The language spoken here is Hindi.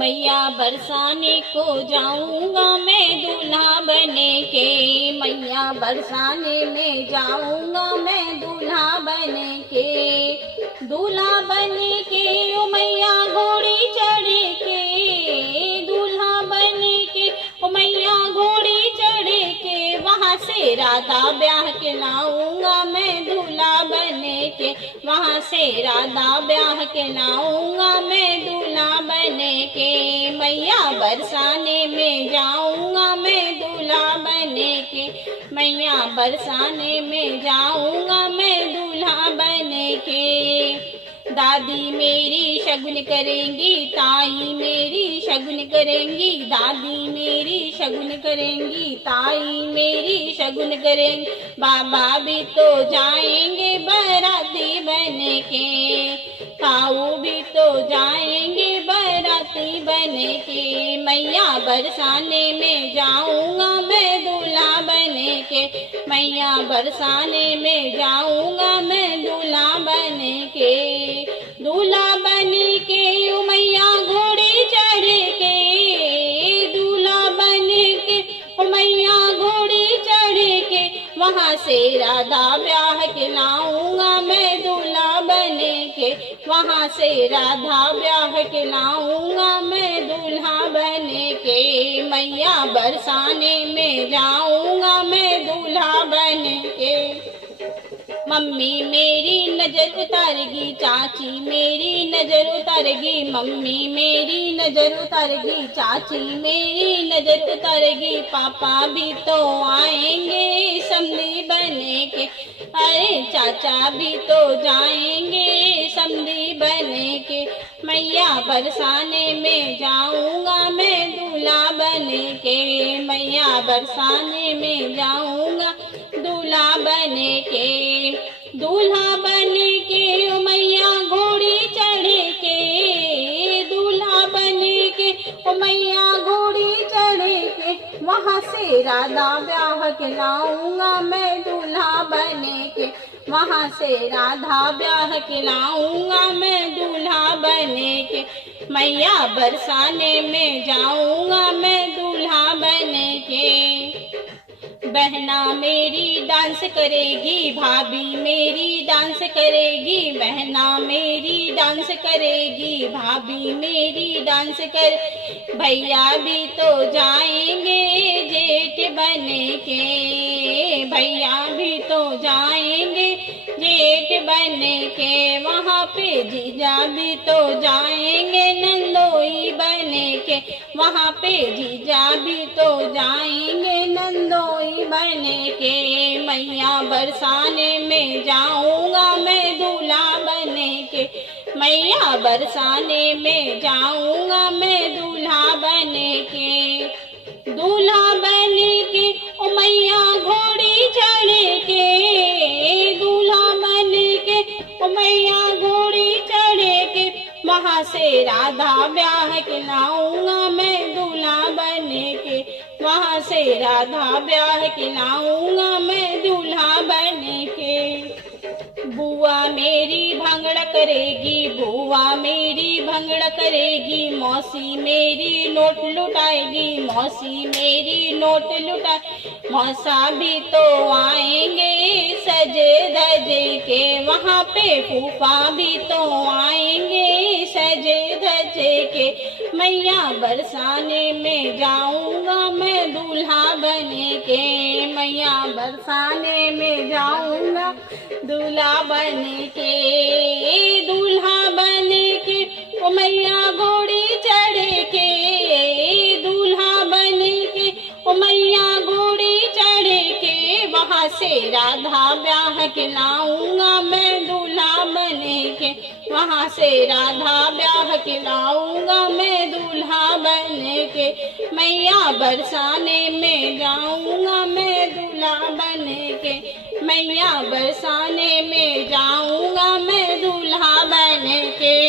मैया बरसाने को जाऊंगा मैं दूल्हा बने के। मैया बरसाने में जाऊंगा मैं दूल्हा बने के। दूल्हा बने के ओ मैया घोड़ी चढ़ के। दूल्हा बने के ओ मैया घोड़ी चढ़ के। वहाँ से राधा ब्याह के लाऊंगा मैं दूल्हा बने के। वहाँ से राधा ब्याह के लाऊंगा मैं दूल्हा बने के। मैया बरसाने में जाऊंगा मैं दूल्हा बने के। मैया बरसाने में जाऊंगा मैं दूल्हा बने के। दादी मेरी शगुन करेंगी, ताई मेरी शगुन करेंगी। दादी मेरी शगुन करेंगी, ताई मेरी शगुन करेंगी। बाबा भी तो जाएंगे बाराती बने के। ताऊ भी तो जाएंगे बाराती बने के। मैया बरसाने में जाऊंगा मैं दूल्हा बने के। मैया बरसाने में जाऊंगा मैं दूल्हा बने के। दूल्हा बने के ओ मैया घोड़ी चढ़ के। दूल्हा बने के ओ मैया घोड़ी चढ़ के। वहाँ से राधा ब्याह के लाऊंगा मैं दूल्हा बने के। वहाँ से राधा ब्याह के लाऊंगा मैं दूल्हा बने के। मैया बरसाने में जाऊंगा मैं दूल्हा बने के। मम्मी मेरी नजर उतारेगी, चाची मेरी नजर उतारेगी। मम्मी मेरी नजर उतारेगी, चाची मेरी नजर उतारेगी। पापा भी तो आएंगे समधी बने के। अरे चाचा भी तो जाएंगे समधी बने के। मैया बरसाने में जाऊंगा मैं दूल्हा बने के। मैया बरसाने में जाऊंगा दूल्हा बने के। दूल्हा बने के ओ मैया घोड़ी चढ़ के। दूल्हा बने के ओ मैया घोड़ी चढ़ के। वहाँ से राधा ब्याह के लाऊंगा मैं दूल्हा बने के। वहाँ से राधा ब्याह के लाऊंगा मैं दूल्हा बने के। मैया बरसाने में जाऊंगा मैं दूल्हा बने के। बहना मेरी डांस करेगी, भाभी मेरी डांस करेगी। बहना मेरी डांस करेगी, भाभी मेरी डांस कर। भैया भी तो जाएंगे जेठ बने के। भैया भी तो जाएंगे जेठ बने के। वहाँ पे जीजा भी तो जाएंगे नंदोई बने के। वहाँ पे जीजा भी तो जाएंगे नंदोई बने के। मैया बरसाने में जाऊंगा मैं दूल्हा बने के। मैया बरसाने में जाऊंगा मैं दूल्हा बने के। दूल्हा बने के ओ मैया घोड़ी चढ़ के। दूल्हा बने के ओ मैया घोड़ी चढ़ के। वहाँ से राधा ब्याह के लाऊंगा मैं दूल्हा बने के। वहाँ से राधा ब्याह के लाऊंगा मैं दूल्हा बने के। बुआ मेरी भांगड़ा करेगी, बुआ मेरी भांगड़ा करेगी। मौसी मेरी नोट लुटाएगी, मौसी मेरी नोट लुटाए। मौसा भी तो आएंगे सजे धजे के। वहाँ पे फूफा भी तो आएंगे सजे धजे के। मैया बरसाने में जाऊंगा मैं दूल्हा बने के। मैया बरसाने में जाऊंगा दूल्हा बने के। दूल्हा बने के ओ मैया घोड़ी चढ़ के। दूल्हा बने के ओ मैया घोड़ी चढ़ के। वहाँ से राधा ब्याह के लाऊंगा मैं दूल्हा बने के। वहाँ से राधा ब्याह के लाऊंगा मैं दूल्हा बने के। मैया बरसाने में जाऊंगा मैं दूल्हा बने के। मैया बरसाने में जाऊंगा मैं दूल्हा बने के।